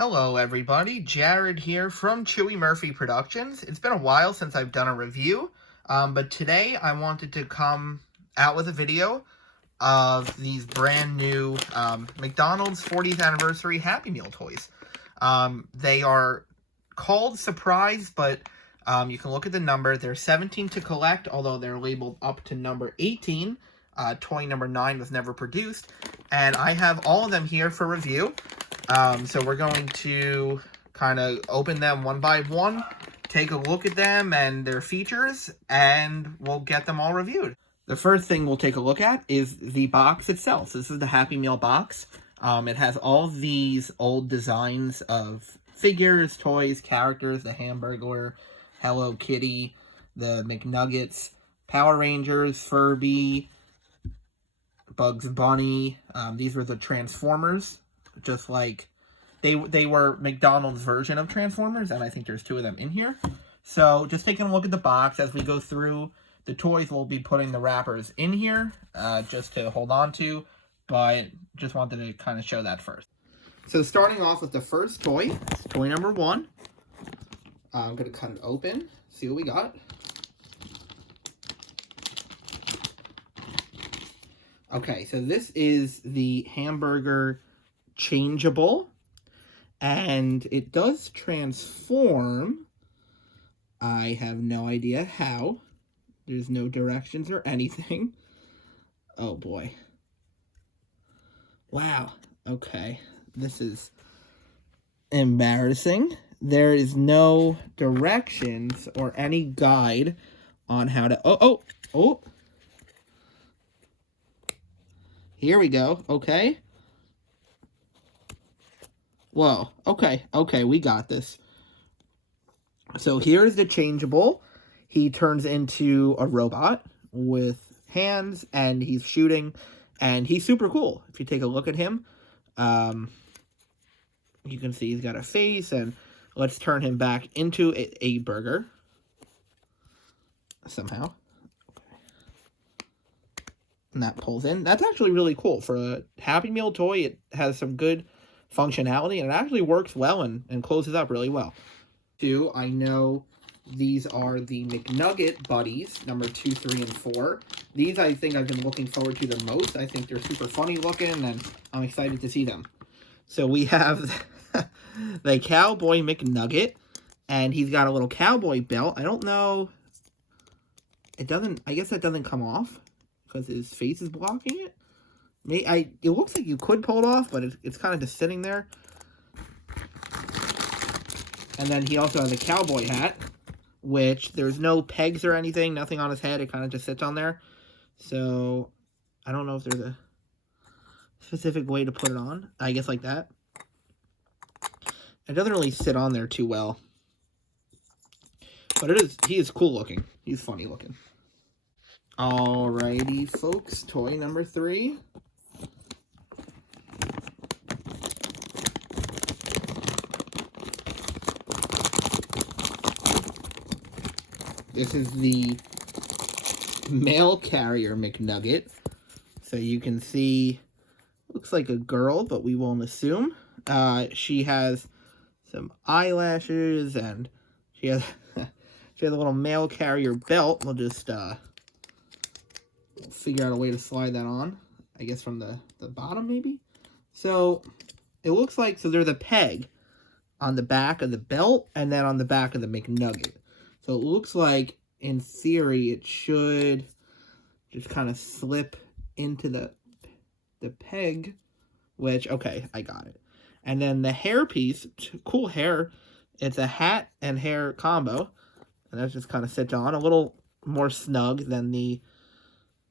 Hello everybody, Jared here from Chewy Murphy Productions. It's been a while since I've done a review, but today I wanted to come out with a video of these brand new McDonald's 40th anniversary Happy Meal toys. They are called Surprise, but you can look at the number. They're 17 to collect, although they're labeled up to number 18. Toy number 9 was never produced, and I have all of them here for review. So we're going to kind of open them one by one, take a look at them and their features, and we'll get them all reviewed. The first thing we'll take a look at is the box itself. This is the Happy Meal box. It has all these old designs of figures, toys, characters, the Hamburglar, Hello Kitty, the McNuggets, Power Rangers, Furby, Bugs Bunny. These were the Transformers. Just like they were McDonald's version of Transformers, and I think there's 2 of them in here. So just taking a look at the box as we go through the toys, we'll be putting the wrappers in here just to hold on to, but just wanted to kind of show that first. So starting off with the first toy, toy number 1. I'm going to cut it open, see what we got. Okay, so this is the hamburger changeable, and it does transform. I have no idea how. There's no directions or anything. Oh boy. Wow. Okay. This is embarrassing. There is no directions or any guide on how to... Oh. Here we go. Okay. Whoa, okay, we got this. So here's the changeable. He turns into a robot with hands, and he's shooting, and he's super cool. If you take a look at him, you can see he's got a face, and let's turn him back into a burger. Somehow. And that pulls in. That's actually really cool. For a Happy Meal toy, it has some good functionality, and it actually works well and closes up really well. 2, I know these are the McNugget buddies, number 2, 3, and 4. These I think I've been looking forward to the most. I think they're super funny looking, and I'm excited to see them. So we have the Cowboy McNugget, and he's got a little cowboy belt. I don't know. I guess that doesn't come off because his face is blocking it. It looks like you could pull it off, but it's kind of just sitting there. And then he also has a cowboy hat, which there's no pegs or anything, nothing on his head. It kind of just sits on there. So I don't know if there's a specific way to put it on. I guess like that. It doesn't really sit on there too well. But he is cool looking. He's funny looking. Alrighty, folks. Toy number 3. This is the mail carrier McNugget. So you can see, looks like a girl, but we won't assume. She has some eyelashes, and she has a little mail carrier belt. We'll just figure out a way to slide that on. I guess from the bottom, maybe? So it looks like, so there's a peg on the back of the belt, and then on the back of the McNugget. So it looks like, in theory, it should just kind of slip into the peg, which, okay, I got it. And then the hair piece, cool hair. It's a hat and hair combo. And that just kind of sits on, a little more snug than the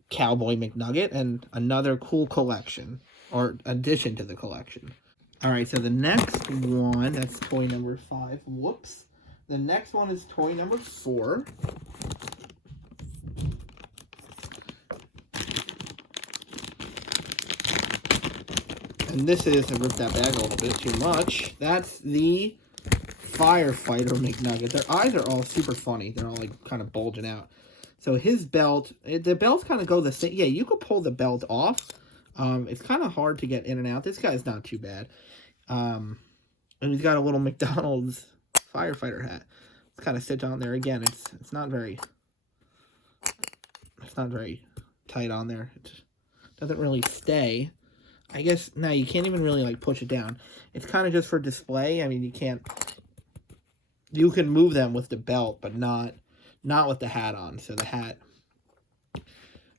Cowboy McNugget, and another cool collection, or addition to the collection. Alright, so the next one, that's toy number 5. Whoops. The next one is toy number 4. And this is, I ripped that bag a little bit too much. That's the Firefighter McNugget. Their eyes are all super funny. They're all like kind of bulging out. So his belt, the belts kind of go the same. Yeah, you could pull the belt off. It's kind of hard to get in and out. This guy's not too bad. And he's got a little McDonald's firefighter hat. It's kind of sits on there again. It's not very tight on there. It doesn't really stay. I guess now you can't even really like push it down. It's kind of just for display. I mean, you can move them with the belt, but not with the hat on. So the hat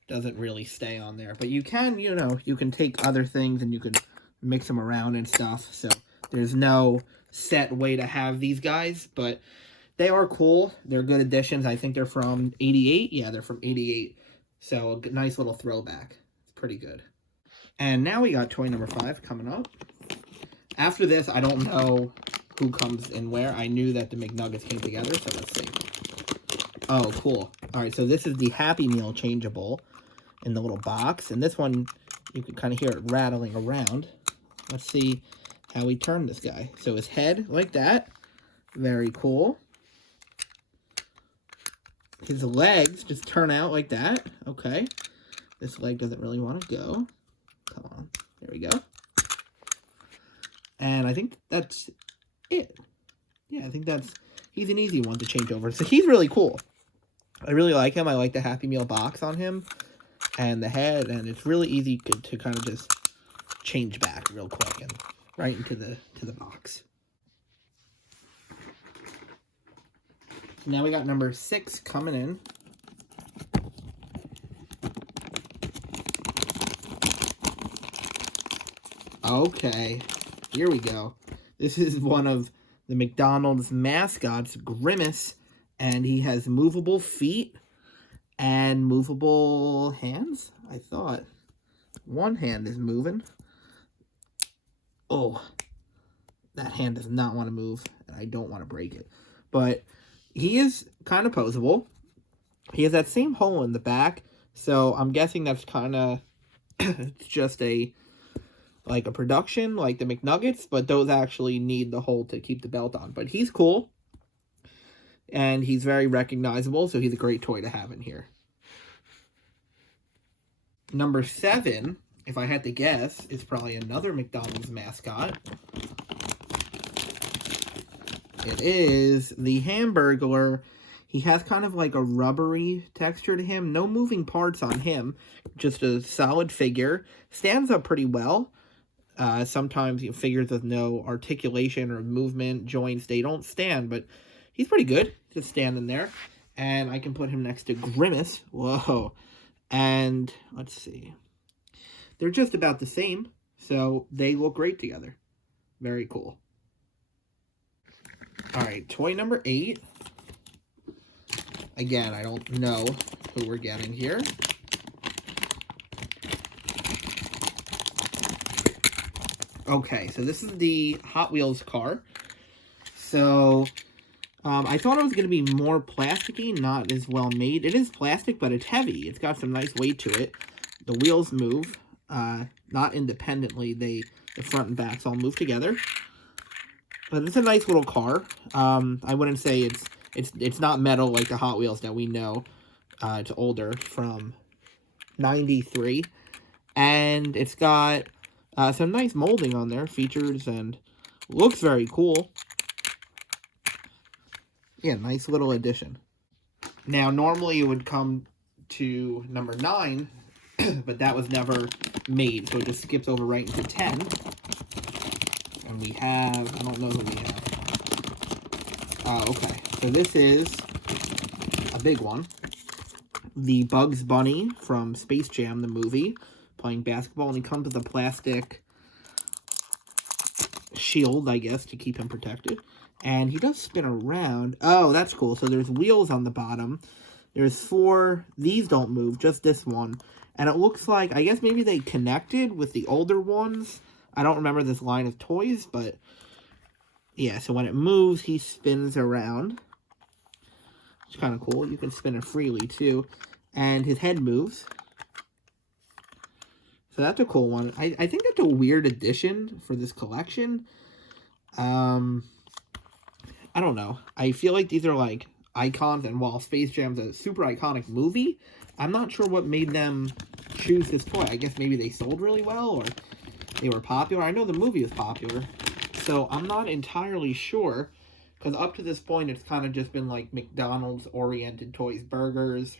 doesn't really stay on there. But you can, you can take other things and you can mix them around and stuff. So there's no set way to have these guys, but they are cool. They're good additions. I think they're from 88. Yeah, they're from 88. So a nice little throwback. It's pretty good. And now we got toy number 5 coming up. After this, I don't know who comes in where. I knew that the McNuggets came together, so let's see. Oh, cool. All right, so this is the Happy Meal changeable in the little box. And this one, you can kind of hear it rattling around. Let's see how we turn this guy. So his head, like that. Very cool. His legs just turn out like that. Okay. This leg doesn't really want to go. Come on. There we go. And I think that's it. Yeah, I think he's an easy one to change over. So he's really cool. I really like him. I like the Happy Meal box on him and the head. And it's really easy to kind of just change back real quick and right into the box. Now we got number 6 coming in. Okay, here we go. This is one of the McDonald's mascots, Grimace, and he has movable feet and movable hands. I thought one hand is moving. Oh, that hand does not want to move, and I don't want to break it. But he is kind of posable. He has that same hole in the back, so I'm guessing that's kind of it's just like a production, like the McNuggets, but those actually need the hole to keep the belt on. But he's cool, and he's very recognizable, so he's a great toy to have in here. Number 7, if I had to guess, is probably another McDonald's mascot. It is the Hamburglar. He has kind of like a rubbery texture to him. No moving parts on him. Just a solid figure. Stands up pretty well. Sometimes figures with no articulation or movement, joints, they don't stand, but he's pretty good. Just standing there. And I can put him next to Grimace. Whoa. And let's see. They're just about the same, so they look great together. Very cool. All right, toy number 8. Again, I don't know who we're getting here. Okay, so this is the Hot Wheels car. So, I thought it was going to be more plasticky, not as well made. It is plastic, but it's heavy. It's got some nice weight to it. The wheels move, not independently. The front and backs all move together. But it's a nice little car. I wouldn't say it's not metal like the Hot Wheels that we know. It's older, from 93. And it's got some nice molding on there, features, and looks very cool. Yeah, nice little addition. Now, normally it would come to number 9, but that was never made, so it just skips over right into 10. And we have, I don't know who we have. Okay, so this is a big one. The Bugs Bunny from Space Jam, the movie, playing basketball, and he comes with a plastic shield, I guess, to keep him protected. And he does spin around. Oh, that's cool. So there's wheels on the bottom. There's 4. These don't move, just this one. And it looks like, I guess maybe they connected with the older ones. I don't remember this line of toys, but yeah, so when it moves, he spins around. It's kind of cool. You can spin it freely, too. And his head moves. So that's a cool one. I think that's a weird addition for this collection. I don't know. I feel like these are like icons, and while Space Jam's a super iconic movie, I'm not sure what made them choose this toy. I guess maybe they sold really well, or they were popular. I know the movie was popular. So I'm not entirely sure, because up to this point it's kind of just been like McDonald's oriented toys, burgers,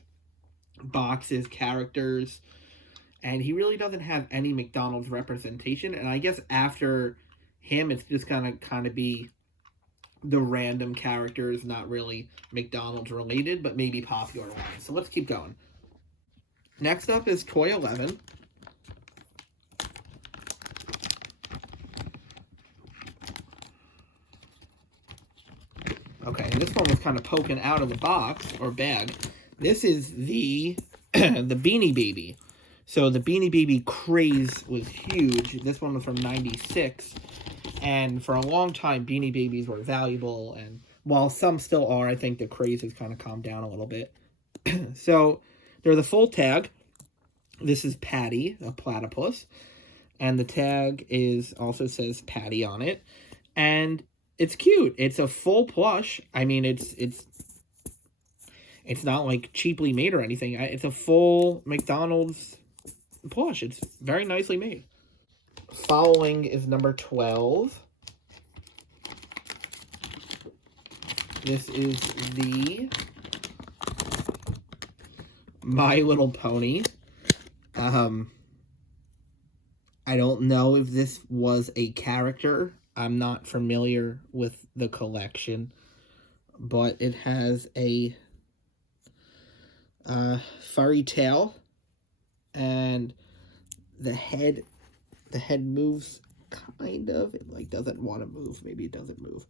boxes, characters, and he really doesn't have any McDonald's representation. And I guess after him, it's just gonna kind of be the random characters, not really McDonald's related, but maybe popular ones. So let's keep going. Next up is Toy 11. Okay, and this one was kind of poking out of the box, or bag. This is the the Beanie Baby. So the Beanie Baby craze was huge. This one was from '96. And for a long time, Beanie Babies were valuable. And while some still are, I think the craze has kind of calmed down a little bit. So they're the full tag. This is Patty, a platypus. And the tag also says Patty on it. And it's cute. It's a full plush. I mean, it's not like cheaply made or anything. It's a full McDonald's plush. It's very nicely made. Following is number 12. This is the My Little Pony. I don't know if this was a character. I'm not familiar with the collection, but it has a furry tail, and the head moves kind of. It like doesn't want to move. Maybe it doesn't move,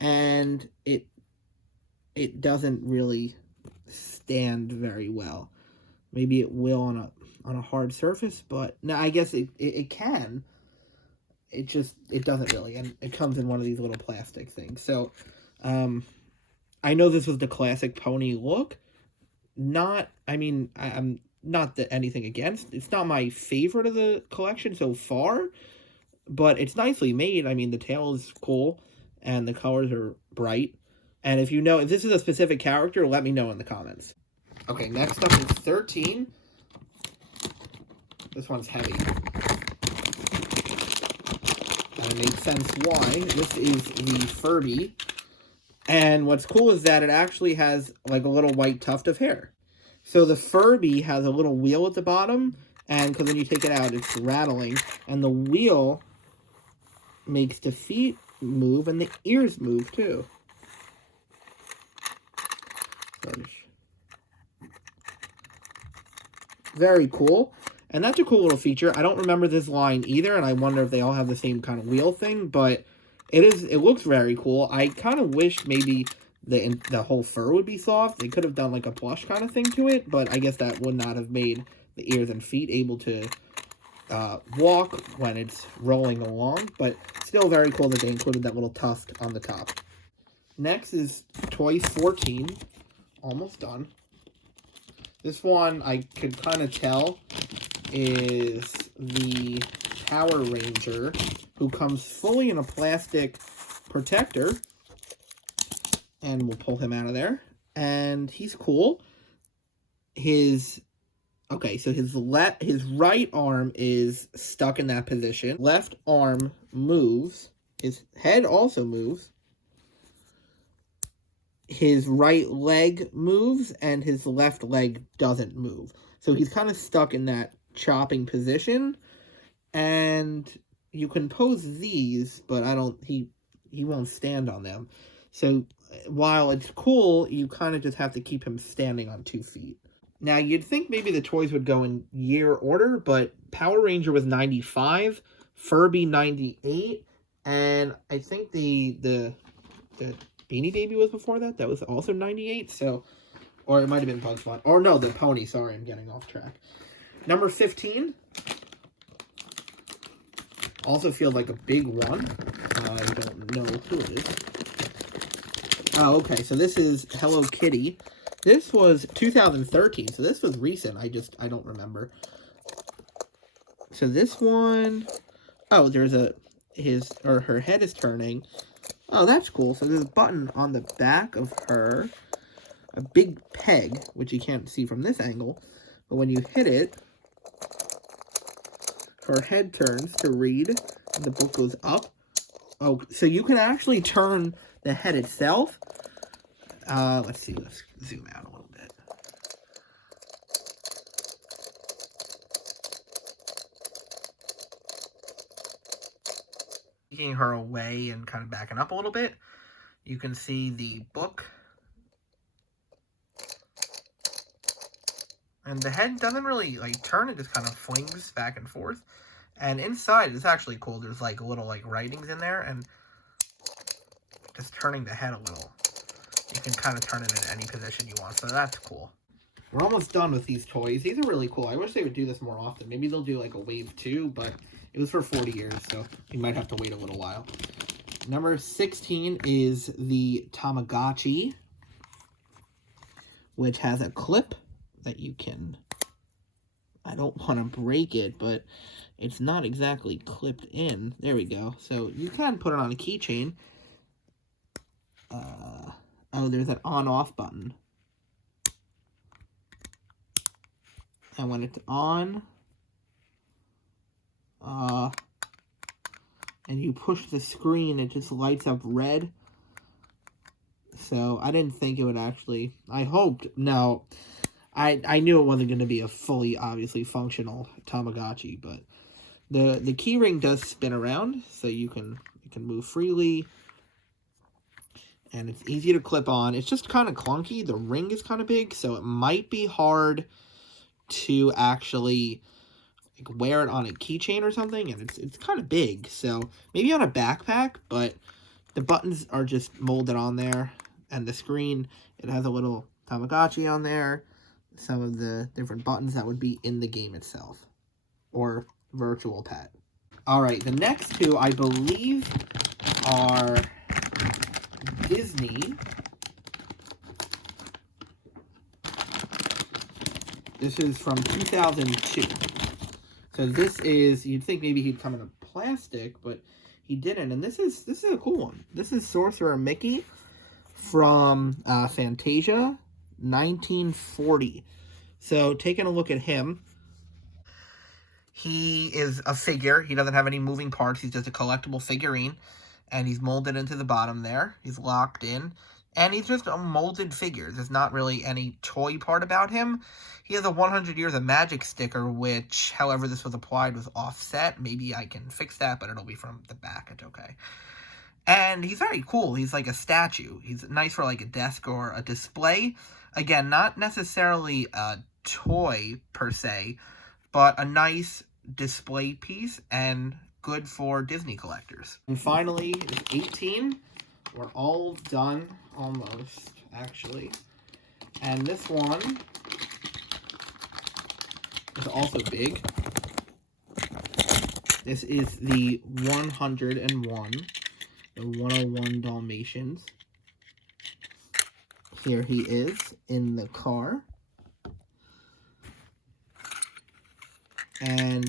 and it doesn't really stand very well. Maybe it will on a hard surface, but no, I guess it can. It doesn't really, and it comes in one of these little plastic things. So, I know this was the classic pony look. I'm not anything against. It's not my favorite of the collection so far, but it's nicely made. I mean, the tail is cool, and the colors are bright. And if this is a specific character, let me know in the comments. Okay, next up is 13. This one's heavy. And it makes sense why. This is the Furby. And what's cool is that it actually has like a little white tuft of hair. So the Furby has a little wheel at the bottom, and because when you take it out, it's rattling. And the wheel makes the feet move, and the ears move too. Very cool. And that's a cool little feature. I don't remember this line either, and I wonder if they all have the same kind of wheel thing, but it looks very cool. I kind of wish maybe the whole fur would be soft. They could have done like a plush kind of thing to it, but I guess that would not have made the ears and feet able to walk when it's rolling along, but still very cool that they included that little tuft on the top. Next is Toy 14. Almost done. This one I could kind of tell is the Power Ranger, who comes fully in a plastic protector. And we'll pull him out of there. And he's cool. His right arm is stuck in that position. Left arm moves. His head also moves. His right leg moves, and his left leg doesn't move. So he's kind of stuck in that chopping position. And you can pose these, but he won't stand on them. So while it's cool, you kind of just have to keep him standing on 2 feet. Now, you'd think maybe the toys would go in year order, but Power Ranger was 95, Furby 98, and I think the Beanie Baby was before that. That was also 98, so, or it might have been Bugs Bunny. Or no, the Pony, sorry, I'm getting off track. Number 15. Also feels like a big one. I don't know who it is. Oh, okay, so this is Hello Kitty. This was 2013, so this was recent. I don't remember. So this one, oh, there's her head is turning. Oh, that's cool. So there's a button on the back of her, a big peg, which you can't see from this angle, but when you hit it, her head turns to read, and the book goes up. Oh, so you can actually turn the head itself. Let's see. Let's zoom out a little bit. Taking her away and kind of backing up a little bit, you can see the book. And the head doesn't really, like, turn. It just kind of flings back and forth. And inside, it's actually cool. There's, like, little, like, writings in there. And just turning the head a little, you can kind of turn it in any position you want. So that's cool. We're almost done with these toys. These are really cool. I wish they would do this more often. Maybe they'll do, like, a wave 2, but it was for 40 years, so you might have to wait a little while. Number 16 is the Tamagotchi, which has a clip that you can, I don't want to break it, but it's not exactly clipped in. There we go. So you can put it on a keychain. Oh, there's an on-off button. And when it's on, and you push the screen, it just lights up red. So I didn't think it would actually, I hoped, no. I knew it wasn't going to be a fully, obviously, functional Tamagotchi, but the key ring does spin around, so it can move freely, and it's easy to clip on. It's just kind of clunky. The ring is kind of big, so it might be hard to actually, like, wear it on a keychain or something, and it's kind of big, so maybe on a backpack, but the buttons are just molded on there, and the screen, it has a little Tamagotchi on there, some of the different buttons that would be in the game itself, or virtual pet. Alright, the next two, I believe, are Disney. This is from 2002. So this is, you'd think maybe he'd come in a plastic, but he didn't. And this is a cool one. This is Sorcerer Mickey from Fantasia, 1940. So taking a look at him, he is a figure. He doesn't have any moving parts. He's just a collectible figurine, and he's molded into the bottom there. He's locked in, and he's just a molded figure. There's not really any toy part about him. He has a 100 Years of Magic sticker, which, however this was applied, was offset. Maybe I can fix that, but it'll be from the back. It's okay. And he's very cool. He's like a statue. He's nice for like a desk or a display. Again, not necessarily a toy per se, but a nice display piece and good for Disney collectors. And finally, 18. We're all done, almost, actually. And this one is also big. This is the 101. The 101 Dalmatians. Here he is in the car. And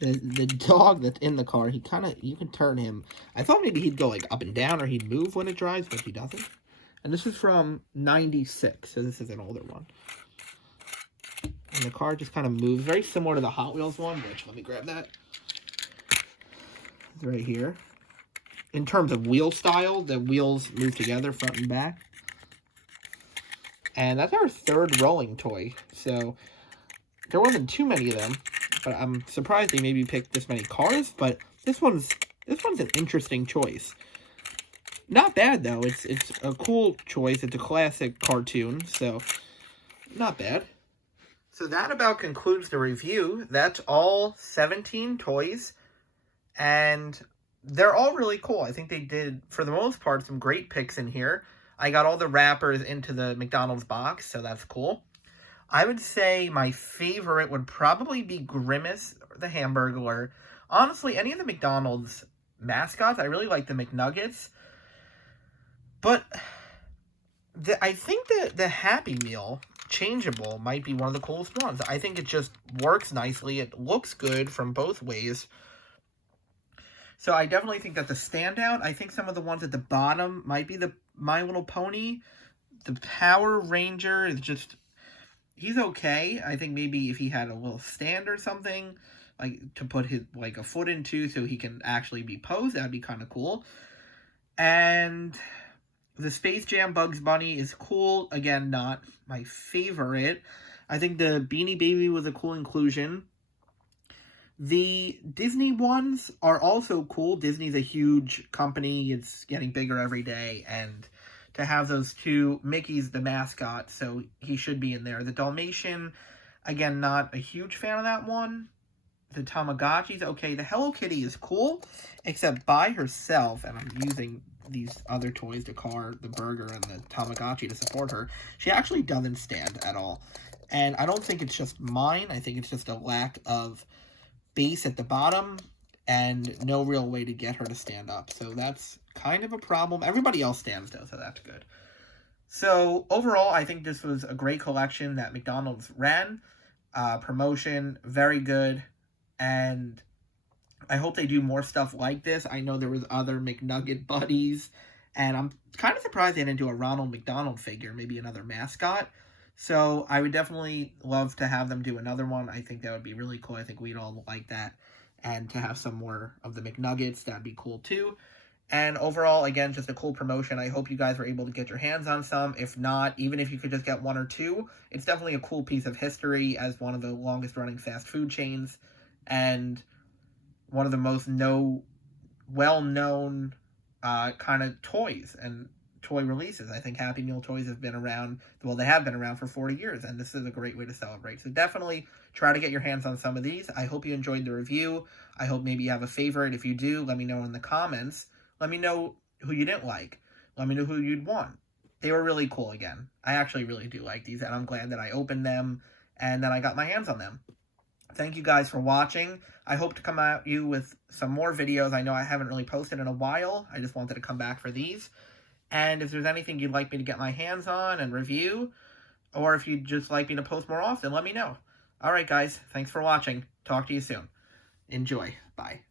the dog that's in the car, he kind of, you can turn him. I thought maybe he'd go like up and down or he'd move when it drives, but he doesn't. And this is from 96, so this is an older one. And the car just kind of moves, very similar to the Hot Wheels one, which, let me grab that. It's right here. In terms of wheel style, the wheels move together front and back. And that's our third rolling toy. So there wasn't too many of them, but I'm surprised they maybe picked this many cars. But this one's an interesting choice. Not bad though. It's a cool choice. It's a classic cartoon, so not bad. So that about concludes the review. That's all 17 toys, and they're all really cool. I think they did, for the most part, some great picks in here. I got all the wrappers into the McDonald's box, so that's cool. I would say my favorite would probably be Grimace, the Hamburglar. Honestly, any of the McDonald's mascots, I really like the McNuggets. But I think that the Happy Meal changeable might be one of the coolest ones. I think it just works nicely. It looks good from both ways. So I definitely think that's a standout. I think some of the ones at the bottom might be the My Little Pony. The Power Ranger is just, he's okay. I think maybe if he had a little stand or something, like to put his like a foot into so he can actually be posed. That'd be kind of cool. And the Space Jam Bugs Bunny is cool. Again, not my favorite. I think the Beanie Baby was a cool inclusion. The Disney ones are also cool. Disney's a huge company. It's getting bigger every day. And to have those two, Mickey's the mascot, so he should be in there. The Dalmatian, again, not a huge fan of that one. The Tamagotchi's okay. The Hello Kitty is cool, except by herself, and I'm using these other toys, the car, the burger, and the Tamagotchi to support her. She actually doesn't stand at all. And I don't think it's just mine. I think it's just a lack of base at the bottom and no real way to get her to stand up. So that's kind of a problem. Everybody else stands though, so that's good. So overall, I think this was a great collection that McDonald's ran. Promotion, very good. And I hope they do more stuff like this. I know there was other McNugget buddies, and I'm kind of surprised they didn't do a Ronald McDonald figure, maybe another mascot. So I would definitely love to have them do another one. I think that would be really cool. I think we'd all like that. And to have some more of the McNuggets, that'd be cool too. And overall, again, just a cool promotion. I hope you guys were able to get your hands on some. If not, even if you could just get one or two, it's definitely a cool piece of history as one of the longest running fast food chains. And one of the most well-known kind of toys and toy releases. I think Happy Meal toys have been around, well, they have been around for 40 years, and this is a great way to celebrate. So definitely try to get your hands on some of these. I hope you enjoyed the review. I hope maybe you have a favorite. If you do, let me know in the comments. Let me know who you didn't like. Let me know who you'd want. They were really cool again. I actually really do like these, and I'm glad that I opened them and that I got my hands on them. Thank you guys for watching. I hope to come at you with some more videos. I know I haven't really posted in a while. I just wanted to come back for these. And if there's anything you'd like me to get my hands on and review, or if you'd just like me to post more often, let me know. Alright guys, thanks for watching. Talk to you soon. Enjoy. Bye.